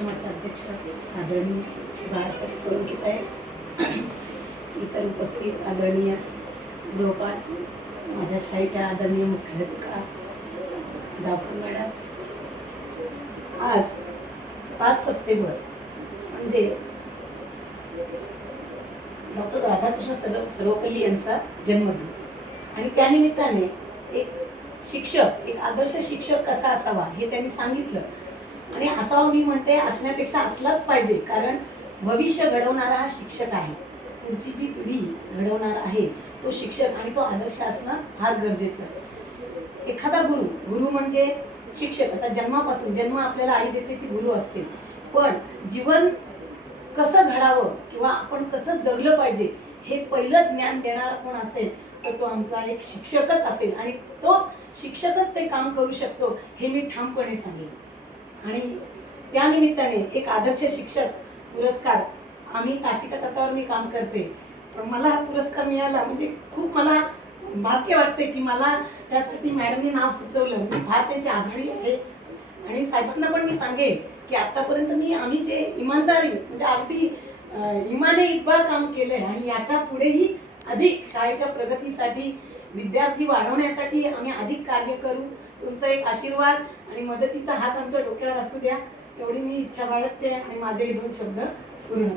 कार्यक्रमाचे अध्यक्ष आदरणीय श्री बाळासाहेब सोळंकी साहेब, इतर उपस्थित आदरणीय गृहपाल, माझ्या शाळेच्या आदरणीय मुख्याध्यापिका गावकर मॅडम, आज 5 सप्टेंबर म्हणजे डॉक्टर राधाकृष्ण सर्वपल्ली यांचा जन्मदिवस आणि त्यानिमित्ताने एक शिक्षक, एक आदर्श शिक्षक कसा असावा हे त्यांनी सांगितलं. आणि असावा मी म्हणते, असण्यापेक्षा असलाच पाहिजे, कारण भविष्य घडवणारा हा शिक्षक आहे. पुढची जी पिढी घडवणार आहे तो शिक्षक, आणि तो आदर्श असणं फार गरजेचं आहे. एखादा गुरु म्हणजे शिक्षक. आता जन्म आपल्याला आई देते ती गुरु असते, पण जीवन कसं घडावं किंवा आपण कसं जगलं पाहिजे हे पहिलं ज्ञान देणारा कोण असेल तर तो आमचा एक शिक्षकच असेल, आणि तोच शिक्षकच ते काम करू शकतो हे मी ठामपणे सांगेन. आणि त्यानिमित्ताने एक आदर्श शिक्षक पुरस्कार, आम्ही तासिका तत्वावर मी काम करते, पण मला हा पुरस्कार मिळाला म्हणजे खूप मला भाग्य वाटते की मला त्यासाठी मॅडमने नाव सुचवलं. मी फार त्यांची आभारी आहे. आणि साहेबांना पण मी सांगेन की आत्तापर्यंत आम्ही जे इमानदारी म्हणजे अगदी इमाने इतबार काम केलं आहे, आणि याच्या पुढेही अधिक शाळेच्या प्रगतीसाठी, विद्यार्थी वाढवण्यासाठी आम्ही अधिक कार्य करू. तुमचा एक आशीर्वाद आणि मदतीचा हात आमच्या डोक्यावर असू द्या, एवढी मी इच्छा बाळगते आणि माझे हे 2 शब्द पूर्ण.